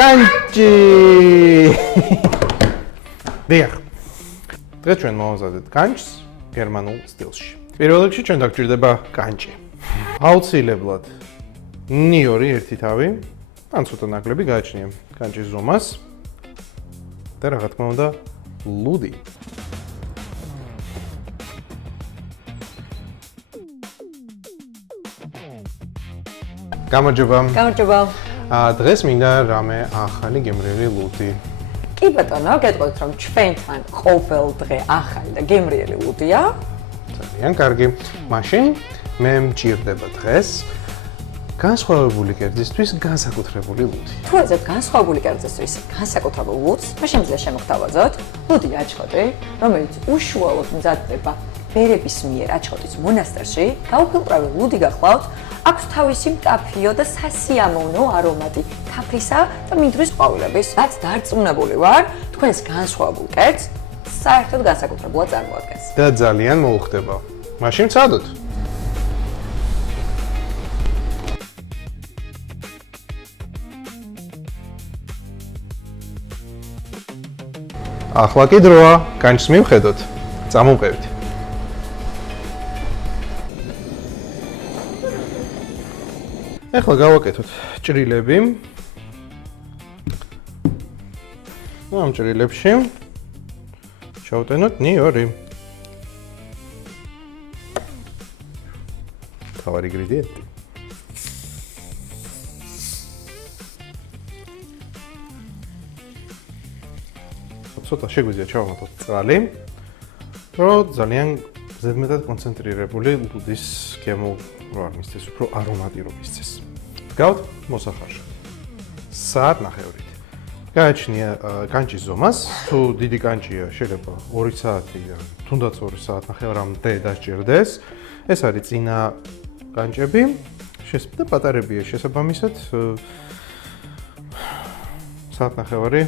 კანჭი. დიახ. დღეს ჩვენ მოვაზრდეთ კანჭს გერმანულ სტილში. პირველ რიგში ჩვენ დაგჭირდება კანჭი. აუცილებლად ნიორი ერთი თავი, ან ცოტა ნაკლები გააჩნია კანჭის ზომას. და რა თქმა უნდა, ლუდი. გამარჯობა. გამარჯობა. დღეს მინდა რამე ახალი გემრიელი ლუდი. კი ბატონო, გეტყვით რომ ჩვენთან ყოველ დღე ახალი და გემრიელი ლუდია. ძალიან კარგი. მაშინ მე მჭირდება დღეს განსხვავებული კერძისთვის განსაკუთრებული ლუდი. თუ ეძებთ განსხვავებული კერძისთვის განსაკუთრებულ ლუდს, მაშინ მზეს შემოგთავაზოთ ლუდი აჩხოტი, რომელიც უშუალოდ მზადდება ბერების მიერ აჩხოტის მონასტერში. გაუფილტრავი ლუდი გახლავთ, აქვს თავისი მკაფიო და სასიამოვნო არომატი თაფლისა და მინდვრის ყვავილების. რაც დარწმუნებული ვარ, თქვენს განსხვავებულ კერძს საერთოდ განსაკუთრებულად წარმოადგენს. და ძალიან მოუხდება. მაშინ წადოთ. ახლა კი დროა კანჭს მივხედოთ. წამოვყევით. ეხლა გავაკეთოთ ჭრილები. ამ ჭრილებში შევტენოთ ნიორი. თავარი ინგრედიენტი. ცოტა შეგვიძლია ჩავამატოთ წყალი, რომ ძალიან ზედმეტად კონცენტრირებული ლუდის გემო რო არ მისცეს, უფრო არომატი რო მისცეს. გავთ მოსახარშო. საათნახევრით. გააჩნია კანჭის ზომას, თუ დიდი კანჭია შეიძლება 2 საათი, თუნდაც 2 საათნახევრამდე დასჭირდეს. ეს არის წინა კანჭები, და პატარებია შესაბამისად საათნახევარი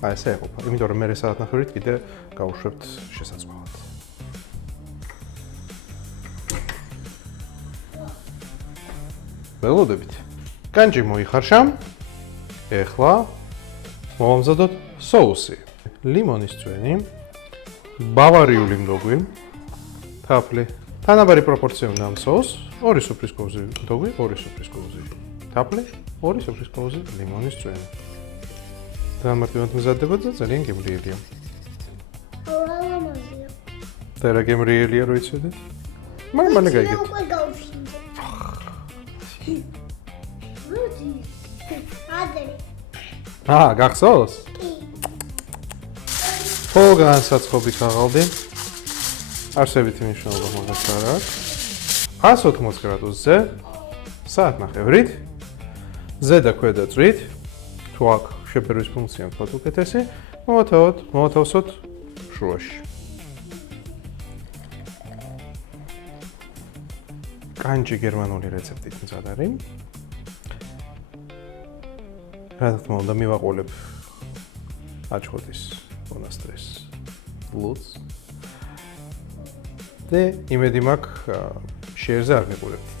აი ესე ეყოფა, იმიტომ რომ მე საათნახევრით კიდე გავუშვებთ შესაძლოა. ველოდებით. კანჭი მოიხარშა. ეხლა მოვამზადოთ соуსი. ლიმონის წვენი, ბავარიული მდოგვი, თაფლი. თანაბარი პროპორცია უნდა ამ соуს, 2 სუფრის კოვზი მდოგვი, 2 სუფრის კოვზი თაფლი, 2 სუფრის კოვზი ლიმონის წვენი. დამარტივად მზადდება და ძალიან გემრიელია. ალამაზია. და რა გემრიელია რო იცოდეთ? მალე გაიგეთ. უკვე გავშინდა. ლუდი. ადრე. გახსოვს? კი. ხო, განსაცხობით აღალდი. არსებითი მნიშვნელობა მაგას არ აქვს. 180 გრადუსზე საათნახევრით ზედა ქვედა წვით, თუ აქ შეფერვის ფუნქცია თქვათ უკეთესი, მოვათავსოთ შუაში. კანჭი გერმანული რეცეპტით მზად არის. რა თქმა უნდა, მივაყოლებ აჩხოტის მონასტრის ლუდს. და იმედი მაქვს შეერზე არ მიყურებთ.